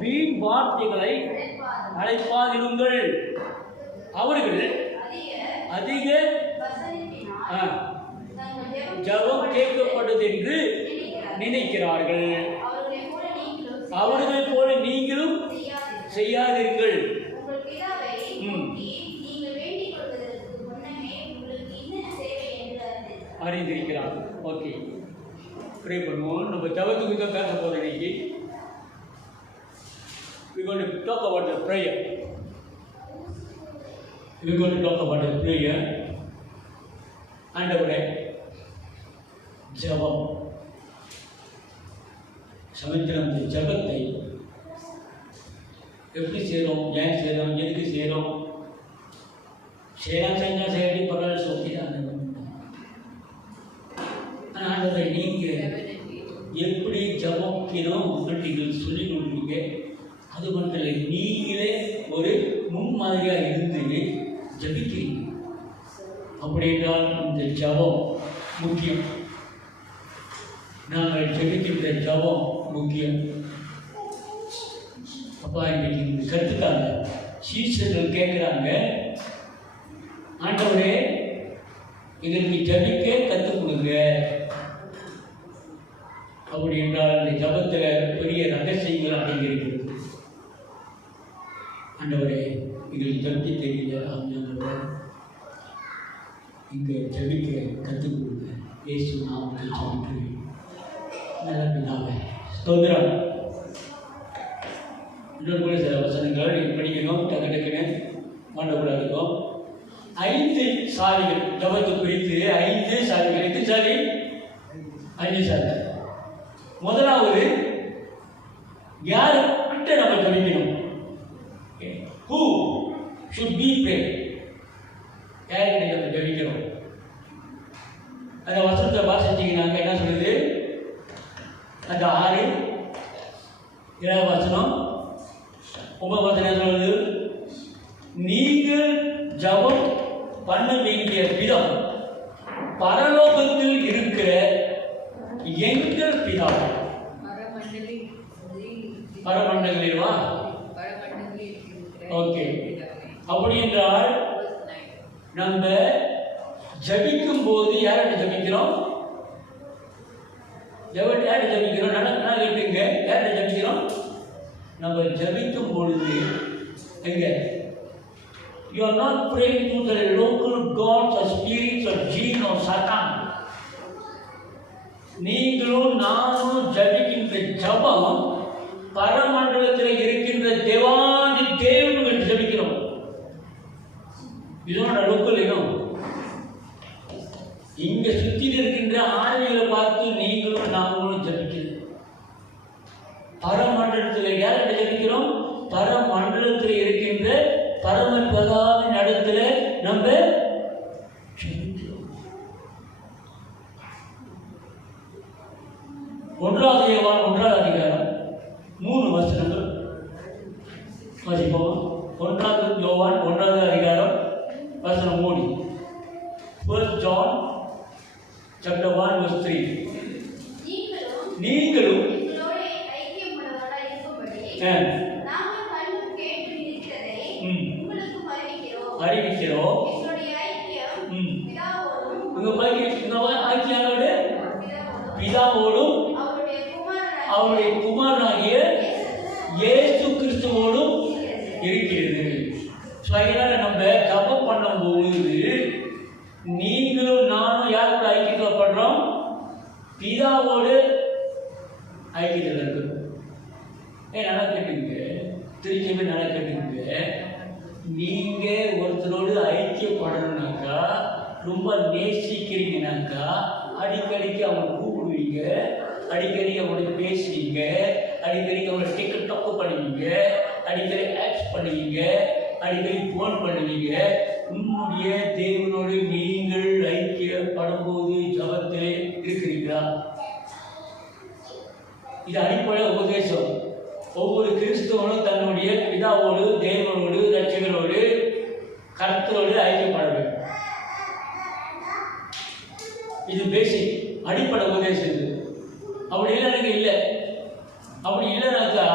வீண் வார்த்தைகளை அழைப்பாதிருங்கள். அவர்கள் அதிக ஜெபம் கேட்கப்பட்டது என்று நினைக்கிறார்கள். அவர்கள் போல நீங்களும் செய்யாதீர்கள். அறிந்திருக்கிறார். ஓகே, ப்ரே பண்ணுவோம். நம்ம ஜெபத்துக்கு தான் பேச போகிறோம் இன்னைக்கு. We're going to talk about the prayer. We're going to talk about the prayer. ஆண்டவரே, ஜெபம் சமயத்தில் அந்த ஜெபத்தை எப்படி செய்கிறோம், ஏன் செய்கிறோம், எதுக்கு செய்கிறோம், செய்யலாம் செஞ்சால் செய்யடி பரவாயில்ல சொல்லி தான். ஆனால் ஆண்டவரை நீங்கள் எப்படி ஜெபிக்கணும் நீங்கள் சொல்லிக் கொடுக்குறீங்க. அது மட்டும் இல்லை, நீங்களே ஒரு முன்மாதிரியாக இருந்து ஜபிக்கிறீங்க. அப்படி என்றால் இந்த ஜபம் முக்கியம். நாங்கள் ஜபிக்கின்ற ஜபம் முக்கியம். அப்பா இன்னைக்கு இந்த கற்றுக்காங்க, சீசர்கள் கேட்குறாங்க, ஆண்டவரே எங்களுக்கு ஜபிக்க கற்றுக் கொடுங்க. அப்படி என்றால் இந்த ஜபத்தில் பெரிய ரகசியங்கள் அடங்கியிருக்கிறது. ஆண்டவரே எங்களுக்கு ஜபிக்க தெரியல, ஆண்டவரே இங்கே ஜபிக்க கற்றுக் கொடுங்க. இயேசு நாமத்தில் ஜபிக்கிறேன் நல்ல பிதாவே, ஸ்தோத்திரம். இன்னொரு கூட சில வசனங்கள் படிக்கணும், டக்கு டக்குன்னு மாண்டக்கூடாது இருக்கும். 5 சாரிகள் ஜபத்தை குறித்து 5 சாரிகள். எது சாரி? 5 சாரி. முதலாவது, யார் கிட்ட நம்ம ஜபிக்கணும்? Who should be pray? யார்கிட்ட நம்ம ஜபிக்கிறோம்? அந்த வசனத்தை வாசிச்சீங்கன்னாக்க என்ன சொல்லுது? அந்த 6 7 வசனம் 9 வசனம் என்ன சொல்லுது? நீங்கள் ஜபம் பண்ண வேண்டிய விதம் பரலோகத்தில் இருக்கிற எங்கள் பிதா. பரமண்டலில்வா? ஓகே. அப்படி என்றால் நம்ம ஜபிக்கும் போது யார்கிட்ட ஜபிக்கிறோம்? யார்கிட்ட ஜபிக்கிறோம்? நல்லா கேட்டுங்க, யார்கிட்ட ஜபிக்கிறோம்? நம்ம ஜபிக்கும் பொழுது எங்க? You are not praying to the local gods or spirits or jinn or Satan. நீங்களும் நானும் ஜபிக்கின்ற ஜபம் பரமண்டலத்தில் இருக்கின்ற தேவாதி தேவனுக்கு ஜபிக்கிறோம். இதோட லோக்கல் இடம். இங்க சுற்றி இருக்கின்ற ஆளுகளை பார்த்து நீங்களும் நாங்களும் ஜபிக்கிறோம். பரமண்டலத்தில் யார்கிட்ட ஜபிக்கிறோம்? பரமண்டலத்தில் இருக்கின்ற பரமபிதாவின் இடத்துல நம்ம ஜபிக்கிறோம். 1 யோவான் 1 அதிகாரம் 3 வசனங்கள் வாசிப்போம். 1 யோவான் 1 அதிகாரம் வசனம் 3. 1 John chapter 1 verse 3. நீங்களும் அறிவிக்கிறோம். ஐக்கியங்களோடு பிதாவோடும் அவருடைய குமாரனாகிய இயேசு கிறிஸ்துவோடும் இருக்கிறது. அதனால நம்ம ஜபம் பண்ணும்போது நீங்களும் நானும் யாரோட ஐக்கியப்படுறோம்? பிதாவோடு ஐக்கியத்தில் இருக்கிறோம். நல்லா கேட்டுங்க, திருச்சியுமே நல்லா கேட்டுங்க. நீங்க ஒருத்தரோடு ஐக்கியப்படணும்னாக்கா, ரொம்ப நேசிக்கிறீங்கனாக்கா, அடிக்கடிக்கு அவங்க கூப்பிடுவீங்க, அடிக்கடி அவங்களோட பேசுவீங்க, அடிக்கடி அவங்கள டிக்கெட் டப்பு பண்ணுவீங்க, அடிக்கடி ஆக்ட் பண்ணுவீங்க, அடிக்கடி ஃபோன் பண்ணுவீங்க. உன்னுடைய தேவனோடு நீங்கள் ஐக்கியப்படும்போது ஜபத்திலே இருக்கிறீர்களா? இது அடிப்படை உபதேசம். ஒவ்வொரு கிறிஸ்தவனும் தன்னுடைய பிதாவோடு, தேவனோடு, ரட்சகரோடு, கர்த்தரோடு ஐக்கியப்பட வேண்டும். இது பேசிக் அடிப்படை உபதேசம். இது அப்படி இல்லைனாக்க இல்லை. அப்படி இல்லைனாக்கா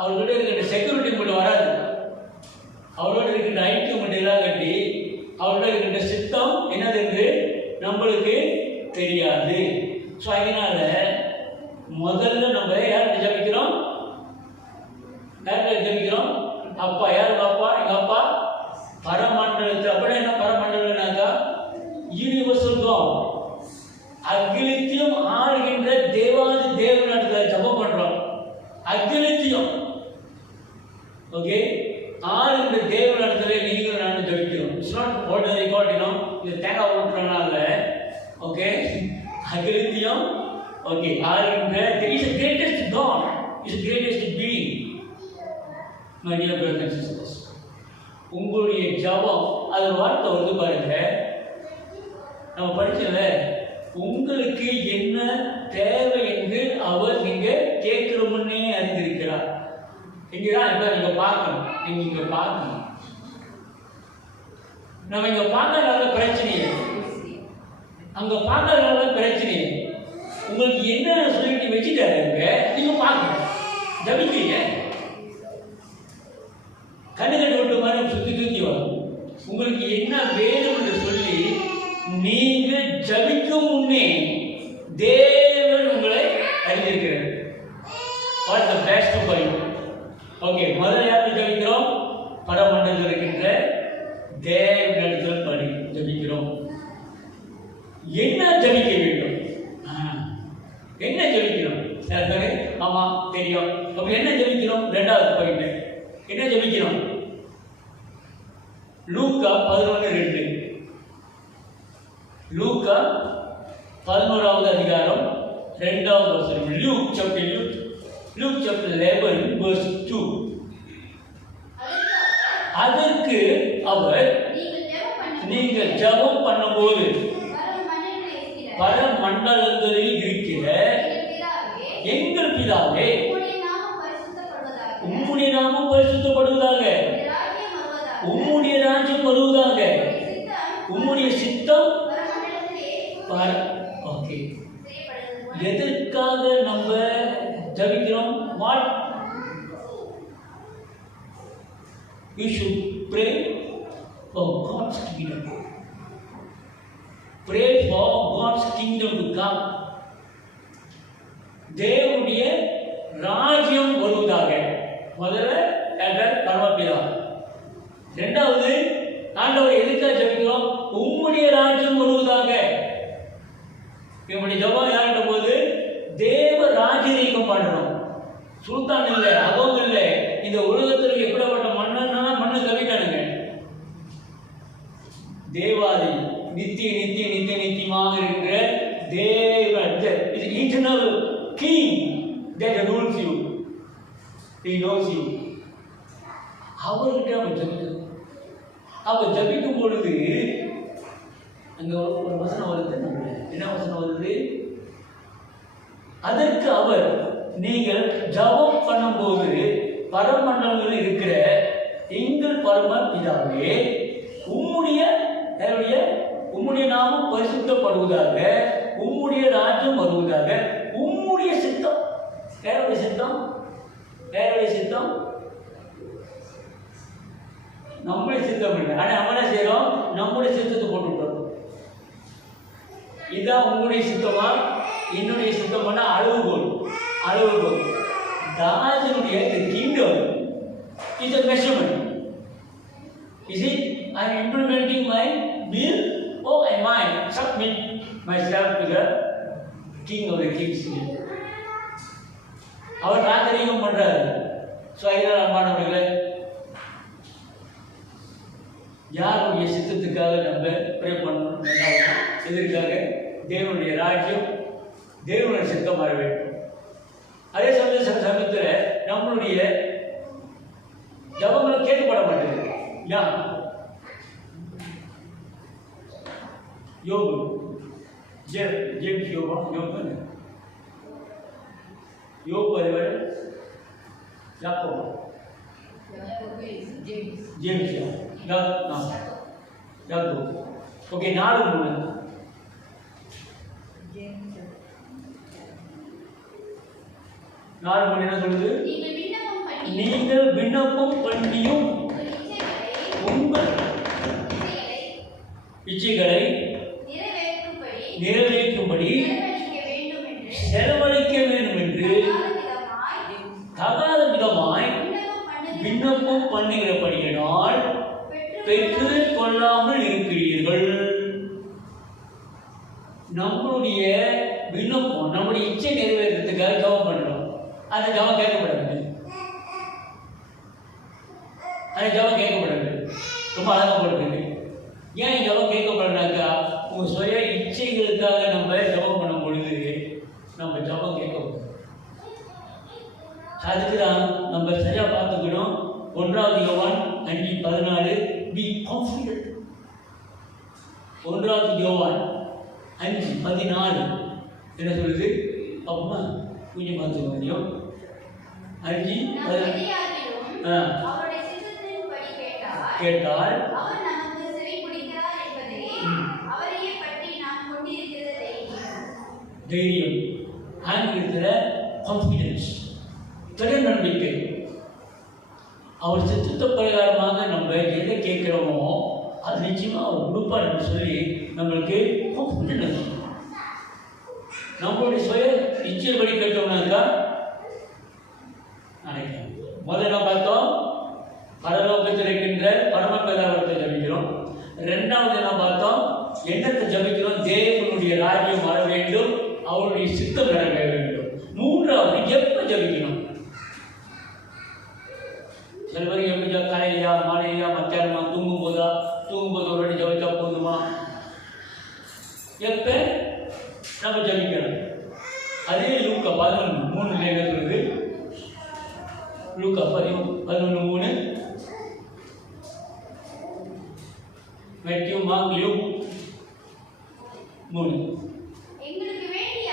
அவர்கிட்ட இருக்கிற செக்யூரிட்டி மட்டும் வராது. அவரோட இருக்கின்ற ஐக்கியம் மட்டும் எல்லாம் கட்டி அவரோட இருக்கின்ற சித்தம் என்னது என்று நம்மளுக்கு தெரியாது. ஸோ அதனால முதல்ல நம்ம யார்கிட்ட ஜபிக்கிறோம்? யார்கிட்ட ஜபிக்கிறோம்? அப்பா. யாருக்கு அப்பா? எங்க அப்பா பரமண்டலத்தில். அப்படின்னா என்ன பரமண்டலம்னாக்கா? யூனிவர்சல் காட், அகிலத்தையும் ஆளுகின்ற தேவாதி தேவனிடத்தில் ஜபம் பண்றோம். அகிலத்தையும் ஓகே ஆளுகின்ற தேவனிடத்தில் நீங்கள் நான் ஜபிக்கிறோம். It's not ordinary God. இது தேங்காய் ஊற்றுறதுனால ஓகே அகிலத்தையும் ஓகே ஆளுகின்ற is the greatest God, is the greatest being. My dear brothers and sisters, உங்களுடைய ஜபம் அது வார்த்தை வந்து பாருங்க, நம்ம படிச்சல உங்களுக்கு என்ன தேவை என்று அவர் நீங்க கேட்கிற முன்னே அறிந்திருக்கிறார். இங்கதான் இப்ப நீங்க பார்க்கணும். நீங்க இங்க பார்க்கணும். நம்ம இங்க பார்க்கறதுனால பிரச்சனை இல்லை, அங்க பார்க்கறதுனால பிரச்சனை இல்லை. உங்களுக்கு என்ன சொல்லிட்டு வச்சுட்டாருங்க, நீங்க பார்க்கணும். ஜபிக்கிறீங்க கண்ணு கட்டு விட்டு மாதிரி சுத்தி சுத்தி வரும். உங்களுக்கு என்ன வேணும் என்று சொல்லி நீங்க ஜபிக்கும் முன்னே தேவன் உங்களை அறிந்திருக்கிறார். What the best for you. Okay, முதல்ல யாருக்கு ஜபிக்கிறோம்? பரமண்டலத்தில் இருக்கின்ற தேவனிடத்தில் படி ஜபிக்கிறோம். என்ன ஜபிக்க வேண்டும்? என்ன ஜபிக்கிறோம்? ஆமா தெரியும். அப்ப என்ன ஜபிக்கிறோம்? இரண்டாவது பாயிண்ட் என்ன ஜபிக்கிறோம்? லூக்கா 11:2. லூக்கா 11வது அதிகாரம் 2வது வசனம். Luke chapter 11 verse 2. அதற்கு அவர் நீங்கள் ஜெபம் பண்ணும்போது பரமண்டலங்களில் இருக்கிற எங்கள் பிதாவே உம்முடைய நாமம் பரிசுத்தப்படுவதாக, உம்முடைய ராஜ்யம் வருவதாக, உம்முடைய சித்தம். ஓகே, எதற்காக நம்ம ஜபிக்கிறோம்? What we should pray for God's kingdom. Pray for God's kingdom to come. தேவனுடைய ராஜ்யம் வருவதாக. முதல்ல பரமபிதா. இரண்டாவது ஆண்டவர் எதுக்காக ஜபிக்கிறோம்? உம்முடைய ராஜ்யம் வருவதாக. இப்படி ஜபம் யார்கிட்ட போது? தேவ ராஜரீகம் பண்ணணும். சுல்தான் இல்லை, அகம் இல்லை. இந்த உலகத்தில் எப்படிப்பட்ட மன்னன்னா மண்ணு கவிட்டானுங்க. தேவாதி நித்திய நித்திய நித்திய நித்தியமாக இருக்கிற தேவ internal king that rules you, he knows you. அவர்கிட்ட நம்ம ஜபிக்கணும். அப்ப ஜபிக்கும் பொழுது அங்க ஒரு வசனம் வருது. என்ன வசனம் வருது? அதற்கு அவர் நீங்கள் ஜபம் பண்ணும்போது பரமண்டலங்களில் இருக்கிற எங்கள் பரம பிதாவே உம்முடைய நாமம் பரிசுத்தப்படுவதாக, உம்முடைய ராஜ்யம் வருவதாக, உம்முடைய சித்தம். யாருடைய சித்தம்? யாருடைய சித்தம்? நம்முடைய சித்தம் இல்லை. ஆனா நம்ம என்ன செய்யறோம்? நம்முடைய சித்தத்தை போட்டுட்டோம். இதான் உங்களுடைய சித்தமா என்னுடைய சித்தமான அளவுகோல். God's kingdom is a measurement. Is it I am implementing my will, or am I submit myself to the king of the kings? அவர் ராஜரீகம் பண்றாரு. ஸோ இதனால் அன்பானவர்களே, யாருடைய சித்தத்துக்காக நம்ம ப்ரே பண்ணணும்? எதற்காக? தேவனுடைய ராஜ்யம், தேவனுடைய சித்தம் வர வேண்டும். அதே சமயத்தில் நம்மளுடைய ஜபங்களும் கேட்கப்பட மாட்டேங்குது. ஏன்? யோபு ஜேம்ஸ் யோபு அறிவர் யாக்கோபு ஜேம்ஸ் யாக்கோபு. ஓகே, 4:3. என்ன சொல்லுது? நீங்கள் விண்ணப்பம் பண்ணியும் உங்கள் இச்சைகளை நிறைவேற்றும்படி செலவழிக்க வேண்டும் என்று தகாத விதமாய் விண்ணப்பம் பண்ணுகிறபடியினால் பெற்று கொள்ளாமல் இருக்கிறீர்கள். நம்மளுடைய விண்ணப்பம் நம்முடைய இச்சை நிறைவேறதுக்காக ஜெபம் பண்றோம். அந்த ஜெபம் கேட்கப்படாது. அந்த ஜெபம் கேட்கப்படாது. ரொம்ப அழகா போடுறது. ஏன் ஜெபம் கேட்கப்படனாக்கா உங்க சுய இச்சைகளுக்காக நம்ம ஜெபம் பண்ணும் பொழுது நம்ம ஜெபம் கேட்கப்படும். அதுக்கு தான் நம்ம சரியா பார்த்துக்கணும். 1 யோவான் 5:14 be confident. 1 யோவான் 5:14 என்ன சொல்லுது? அப்பா கொஞ்சம் பார்த்துக்க முடியும். 5:14 கேட்டால் தைரியம், ஆங்கிலத்தில் கான்ஃபிடன்ஸ், திட நம்பிக்கை. அவர் சித்தத்த பிரகாரமாக நம்ம எதை கேட்குறோமோ அது நிச்சயமாக அவர் கொடுப்பாருன்னு சொல்லி நம்மளுக்கு கான்ஃபிடன்ஸ். நம்மளுடைய சுய இச்சைப்படி கேட்டோம்னாக்கா நினைக்கிறோம். முதல்ல பார்த்தோம் பரலோகத்தில் இருக்கின்ற பரமபிதாவத்தை ஜபிக்கிறோம். ரெண்டாவது என்ன பார்த்தோம்? என்னத்தை ஜபிக்கிறோம்? தேவனுடைய ராஜ்யம் வர வேண்டும், அவருடைய சித்தம் நிறைவேற வேண்டும். மூன்றாவது எப்போ ஜபிக்கணும்? சில பேர் எப்படி காலையிலையா மாலையிலையா மத்தியானமா தூங்கும்போது ஒரு வாட்டி ஜபிச்சா போதுமா? எப்ப நம்ம ஜபிக்கணும்? அதே லூக்கா 11:3 சொல்லுது. லூக்கா 11:3 மேத்யூ மார்க் லூக் 3 எங்களுக்கு வேண்டிய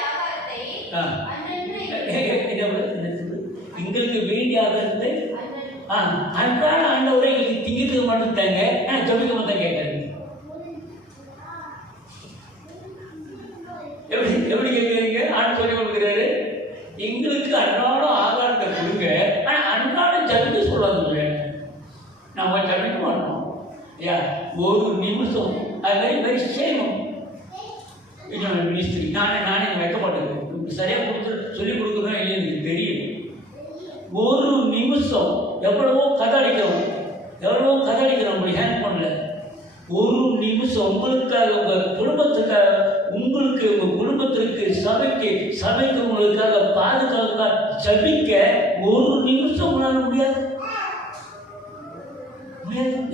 ஆகாரத்தை அன்றாட ஆண்டவரை எங்களுக்கு திங்கிறதுக்கு மட்டும் தாங்க, ஜபிக்க மட்டும் கேட்காது. எப்படி கேட்குறீங்க? ஆண்டு சொல்லி கொடுக்குறாரு, எங்களுக்கு அன்றாட ஆகாரத்தை கொடுங்க, ஆனால் அன்றாட ஜபிக்க சொல்லாதுங்க. நம்ம ஜபிக்க மாட்டோம். ஒரு நிமிஷம் அது மாதிரி செய்யணும். என்னோட மினிஸ்ட்ரி நானே வைக்க மாட்டேன். சரியாக சொல்லி கொடுக்குறோம் இல்லையா எனக்கு தெரியும். ஒரு நிமிஷம் எவ்வளவோ கதை அடிக்கிறோம் அப்படி ஹேண்ட் பண்ணல. ஒரு நிமிஷம் உங்களுக்காக, உங்கள் குடும்பத்துக்காக, உங்களுக்கு, உங்கள் குடும்பத்திற்கு, சபைக்கு உங்களுக்காக பாதுகாக்க ஜபிக்க ஒரு நிமிஷம் உங்களால் முடியாது.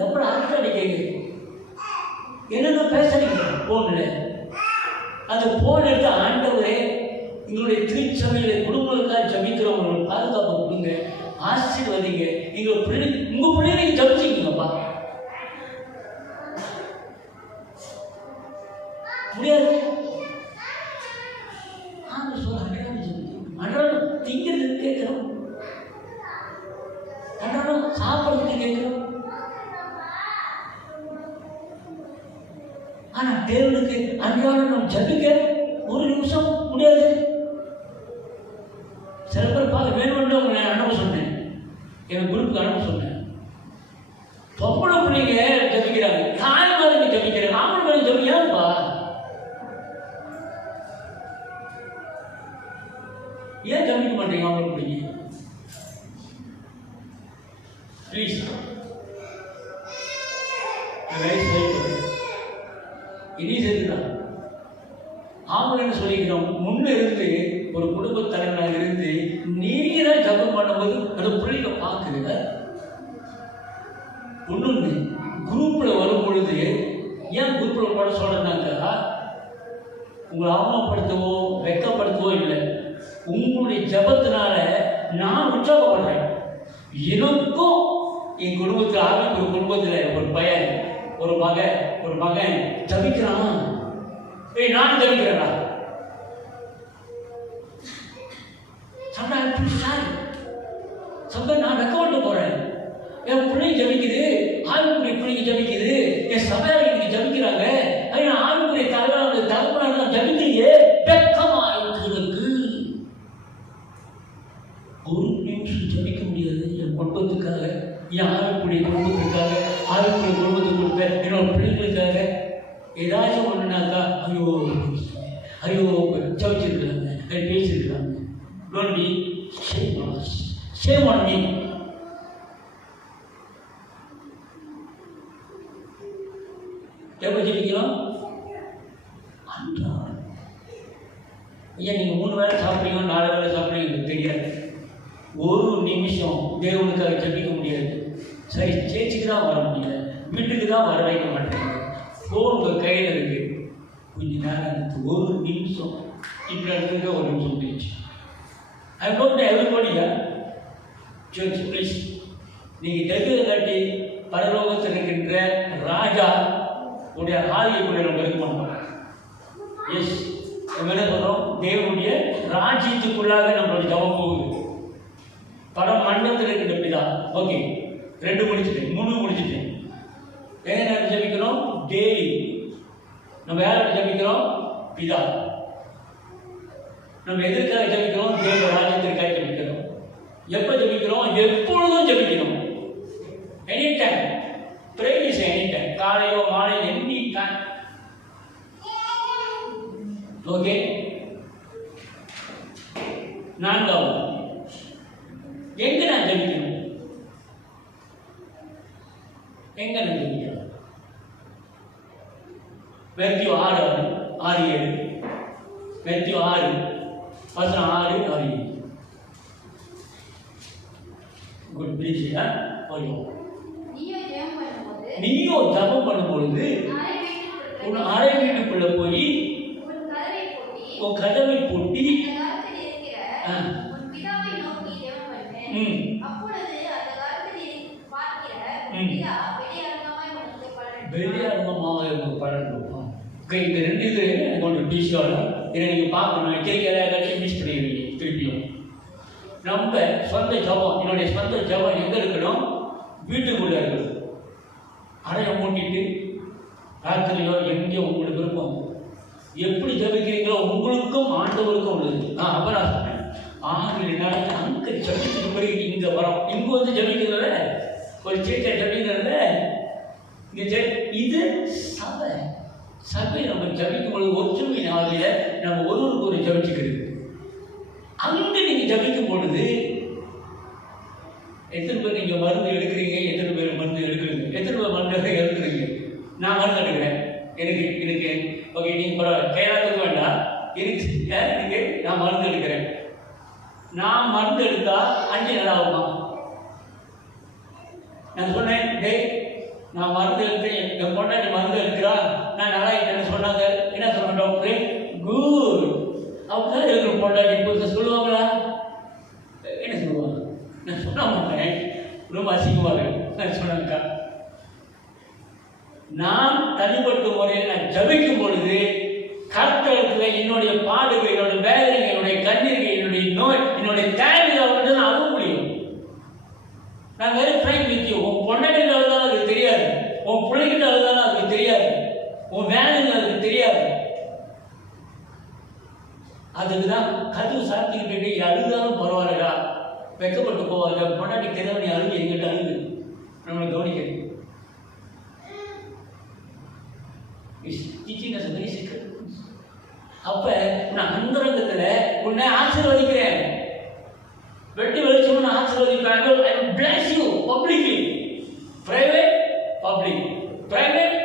எவ்வளோ அர்த்தம் அடிக்கிறீங்க? என்னென்ன பேசுறீங்க போன்ல? அந்த போன் எடுத்து ஆண்டவரே எங்களுடைய திருச்சபையில குடும்பங்களுக்காக ஜபிக்கிறவங்களுக்கு பாதுகாப்பு கொடுங்க, ஆசீர்வதிங்க. உங்க பிள்ளைங்க நீங்க ஜபிச்சிங்கப்பா. முடியாது. அன்றாடம் திங்கிறதுக்கு கேட்கிறோம், அன்றாடம் சாப்பிட்றதுக்கு கேட்கிறோம். ஆனா தேவனுக்கு அன்றாடம் நம்ம ஜபிக்க ஒரு நிமிஷம் முடியாது. சில பேர் பார்க்க வேணும்னு உங்களை அனுப்ப சொன்னேன், என் குரூப்புக்கு அனுப்ப சொன்னேன். பொம்பளை பிள்ளைங்க ஜபிக்கிறாங்க, தாய்மாருக்கு ஜபிக்கிறாங்க, ஆம்பளை பிள்ளைங்க ஜபிக்காப்பா. ஏன் ஜபிக்க மாட்டீங்க ஆம்பளை பிள்ளைங்க? ப்ளீஸ் இனி சேர்த்துதான் ஆம்பளைன்னு சொல்லிக்கிறோம். முன்ன இருந்து ஒரு குடும்ப தலைவனாக இருந்து நீங்க தான் ஜபம் பண்ணும்போது அந்த பிள்ளைங்க பார்க்குதுங்க. ஒன்று குரூப்ல வரும் பொழுது ஏன் குரூப்ல போட சொல்றாங்க? உங்களை அவமானப்படுத்தவோ வெக்கப்படுத்தவோ இல்லை. உங்களுடைய ஜபத்தினால நான் உற்சாகப்படுறேன். எனக்கும் என் குடும்பத்தில் ஆரம்பிக்க ஒரு குடும்பத்தில் ஒரு பையன், ஒரு மகன் ஜபிக்கிறான். நான் ஜபிக்கிறேன்டா. நான் வெக்கப்பட்டு போறேன். என் பிள்ளைங்க ஜபிக்குது, ஆவிக்குரிய பிள்ளைங்க ஜபிக்குது, என் சபையாளர்களுக்கு ஜபிக்கிறாங்க. நான் ஆவிக்குரிய தலைவனாக ஜபிக்கிறீங்க, வெக்கமா இருக்கிறதுக்கு ஒரு நிமிஷம் ஜபிக்க முடியாது. என் என் ஆவிக்குரிய குடும்பத்துக்காக, ஆவிக்குரிய குடும்பத்துக்கு கொடுத்த என்னோட பிள்ளைகளுக்காக ஏதாச்சும் ஒன்றுனாக்கா ஐயோ சவிச்சிருக்கிறாங்க, பேசியிருக்கிறாங்க. Don't be shame on me. எப்போ ஜெபிக்கலாம்? ஐயா நீங்கள் 3 வேளை சாப்பிட்றீங்க, 4 வேளை சாப்பிட்றீங்க, எனக்கு தெரியாது. ஒரு நிமிஷம் தேவனுக்காக ஜெபிக்க முடியாது. சரி, சேர்ச்சிக்கு தான் வர முடியல, வீட்டுக்கு தான் வர வைக்க மாட்டேங்க. ஃபோன் உங்கள் கையில் இருக்கு, கொஞ்ச நேரம் இருக்கு, ஒரு நிமிஷம் இப்படி இருக்க, ஒரு நிமிஷம் போயிடுச்சு. ஐ டோன்ட் எவ்ரிபடியா சர்ச் ப்ளீஸ். நீங்கள் ஜெபிக்க காட்டி பரலோகத்தில் இருக்கின்ற ராஜா உடைய ஆவியை கூட நம்ம இருக்க மாட்டோம். எஸ், நம்ம என்ன சொல்கிறோம்? தேவனுடைய ராஜ்யத்துக்குள்ளாக நம்மளுடைய ஜபம் போகுது. படம் மண்டலத்தில் இருக்கின்ற பிதா. ஓகே, 2 முடிச்சுட்டேன், 3 முடிச்சுட்டேன். எங்கே நம்ம ஜபிக்கிறோம்? டெய்லி. நம்ம யாரை ஜபிக்கிறோம்? பிதா. நம்ம எதற்காக ஜபிக்கிறோம்? தேவ ராஜ்யத்திற்காக ஜபிக்கிறோம். எப்போ ஜபிக்கிறோம்? எப்பொழுதும் ஜபிக்கிறோம். Any time. Pray is any time. காலையோ மாலை, any time. ஓகே. 4வது, எங்க நான் ஜபிக்கணும்? எங்க நான் ஜபிக்கணும்? மேத்யூ 6:7. மேத்யூ 6:6. Good please. நீயோ ஜபம் பண்ணும்பொழுது உன் அறை வீட்டுக்குள்ள போய் உன் கதவை பூட்டி வெளியரங்கமாக பலன் கொடுப்பான். இந்த 2 இது கொண்டு டிஷோட இதை நீங்கள் பார்க்கணும். எச்சரிக்கையாக மிஸ் பண்ணிடுவீங்க. திருப்பியும் நம்ம சொந்த ஜபம், என்னுடைய சொந்த ஜபம் எங்கே இருக்கணும்? வீட்டுக்குள்ளே இருக்கணும். அறையை மூட்டிட்டு ராத்திரியோ எங்கேயோ உங்களுக்கு விருப்பம். எப்படி ஜபிக்கிறீங்களோ உங்களுக்கும் ஆண்டவருக்கும் உள்ளது. அப்போ நான் சொன்னேன், 6 நாளைக்கு அங்கே ஜபிச்சுட்டு போய் இங்கே வரோம். இங்கே வந்து ஜபிக்கிறத ஒரு சேட்டை ஜபிக்கிறத இங்கே இது சபை நம்ம ஜபிக்கும் பொழுது ஒற்றுமை நாளில் நம்ம ஒருவருக்கு ஒரு ஜபிச்சுக்கிறது. அங்கே நீங்கள் ஜபிக்கும் பொழுது எத்தனை பேர் நீங்கள் மருந்து எடுக்கிறீங்க? எத்தனை பேர் மருந்து எடுக்கிறீங்க? எத்தனை பேர் மருந்து எடுக்கிறீங்க? நான் மருந்து எடுக்கிறேன். எனக்கு ஓகே, நீங்கள் பரவாயில்ல, கையாளத்துக்கு வேண்டாம். எனக்கு நான் மருந்து எடுக்கிறேன். நான் மருந்து எடுத்தால் 5 நாள் ஆகுமா? நான் சொன்னேன், டேய் நான் மருந்து எடுத்தேன், என் பொண்டாட்டி மருந்து எடுக்கிறா, நான் நல்லா இல்லைன்னு சொன்னாங்க. என்ன சொன்னேன்? Doctor good. அப்படிதான் இருக்கிற பொண்டாட்டி புதுசாக சொல்லுவாங்களா? என்ன சொல்லுவாங்க? நான் சொல்ல மாட்டேன், ரொம்ப அசிங்கமாக இருக்கு. நான் சொன்னாக்கா நான் தனிப்பட்ட முறையில் நான் ஜபிக்கும் பொழுது கர்த்தத்தில் என்னுடைய பாடுகள், என்னுடைய வேதனைகள், என்னுடைய கண்ணீர்கள், என்னுடைய நோய், என்னுடைய தேவைகளை வந்து நான் அழுக முடியும். நான் வேறு ஃப்ரைட் வித் யூ. உன் பொண்ணாட்டில் அழுதாலும் அதுக்கு தெரியாது, உன் பிள்ளைகிட்ட அழுதாலும் அதுக்கு தெரியாது, உன் வேலைகள் அதுக்கு தெரியாது. அதுக்கு தான் கதவு சாத்திக்கிட்டு அழுதாலும் பரவாயில்லடா, வெக்கப்பட்டு போவாங்க. பொண்டாட்டி தெரியாம நீ அழுகு, எங்கிட்ட அழுகு, நம்மளை கவனிக்க. அப்ப நான் அந்தரங்கத்துல உன்னை ஆசீர்வதிக்கிறேன். வெட்டி வெளிச்சம் நான் ஆசீர்வதிப்பேன். I will bless you publicly. Private, public. Private,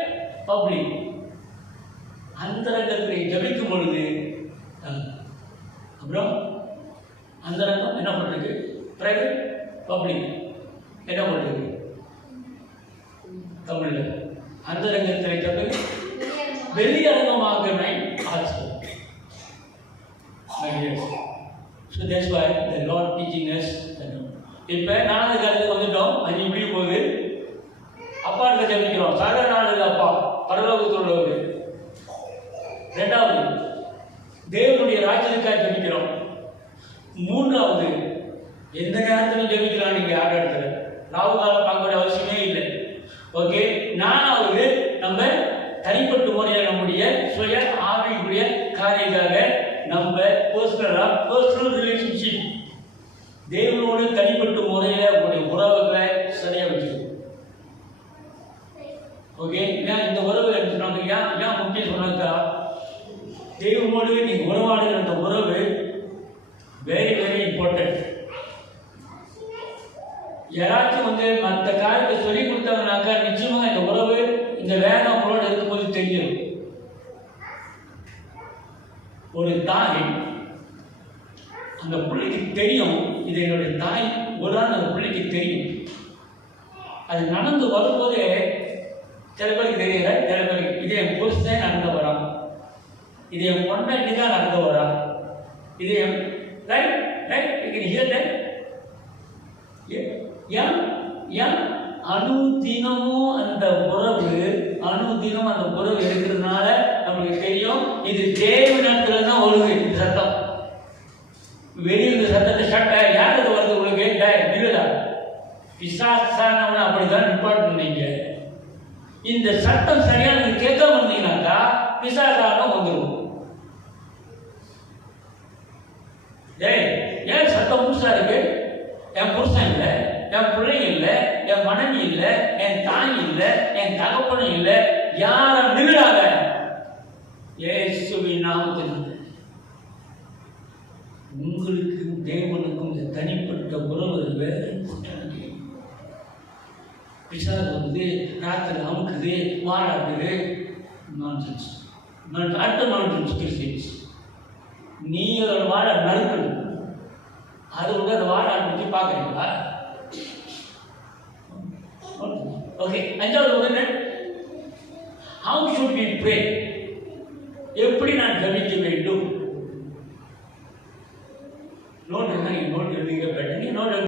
public. அந்தரங்கத்தை ஜபிக்கும் பொழுது அப்புறம் அந்தரங்கம் என்ன பண்றது? பிரைவேட், பப்ளிக் என்ன பண்றது? தமிழ்ல அந்தரங்கத்தில் ஜபம் வெளியரங்கமாகவே ஆச்சு. So that's why the Lord teaching us. இப்போ 4வது காலத்துக்கு வந்துட்டோம். 5 இப்படி போகுது. அப்பா இடத்துல ஜபிக்கிறோம். சாதாரண ஆளுங்க அப்பா பரலோகத்தில் உள்ளவர். 2வது தேவனுடைய ராஜ்யத்துக்காக ஜபிக்கிறோம். 3வது எந்த நேரத்திலும் ஜபிக்கலாம். நீங்க யார் இடத்துல ராவு காலம் பார்க்க அவசியமே இல்லை. ஓகே. 4வது நம்ம தனிப்பட்ட முறையில் நம்முடைய சுய ஆவிக்குரிய காரியமாக நம்ம பர்சனல் ரிலேஷன்ஷிப் தேவனோடு தனிப்பட்ட முறையில் உங்களுடைய உறவுகளை சரியாக வச்சு யாராச்சும் வந்து மற்ற காரியத்தை சொல்லி கொடுத்தாங்கனாக்கா நிச்சயமாக இந்த உறவு இந்த வேகம் அவங்களோட இருக்கும்போது தெரியும். ஒரு தாய் அந்த பிள்ளைக்கு தெரியும், இது என்னுடைய தாய் ஒரு நாள் அந்த பிள்ளைக்கு தெரியும். அது நடந்து வரும்போதே சில பேருக்கு தெரியல, சில பேருக்கு இது என் புருஷன் நடந்து வரான், இது என் பொண்டாட்டி தான் நடந்து வரான், இது என் ரைட் ரைட் ஏன் அனுதினமும் அந்த உறவு இருக்கிறதுனால நம்மளுக்கு தெரியும் இது தேவனிடத்துல தான் வருது. இந்த சத்தம் வெளியில் சத்தத்தை சட்டை யார் அது வருது உங்களுக்கு இல்லைடா பிசாசானவன அப்படிதான் நிப்பாட்டு பண்ணீங்க. இந்த சட்டம் சரியா நீங்க கேட்காம இருந்தீங்கன்னாக்கா பிசாசானம் வந்துடும். ஏன் சட்டம் புதுசா இருக்கு? என் புருஷன் இல்லை, என் பிள்ளைங்க இல்லை, என் மனைவி இல்லை, என் தாய் இல்லை, என் தகப்பனும் இல்லை, யாரும் நிகழாத இயேசுவின் நாமத்தில் உங்களுக்கும் தேவனுக்கும் இந்த தனிப்பட்ட உறவு வேறு போட்டாங்க. பிசாசு வந்து ராத்திரி அமுக்குது, வாழாக்குது, நான்சென்ஸ். அடுத்த நான்சென்ஸ் கிறிஸ்டியன்ஸ். நீ ஒரு வாழை நறுக்கணும், அது வந்து அந்த வாழை பற்றி பார்க்குறீங்களா? ஓகே. அஞ்சாவது வந்து how should we pray? எப்படி நான் ஜெபிக்க வேண்டும்? நோட் எழுதுங்க, நோட் எழுதுங்க.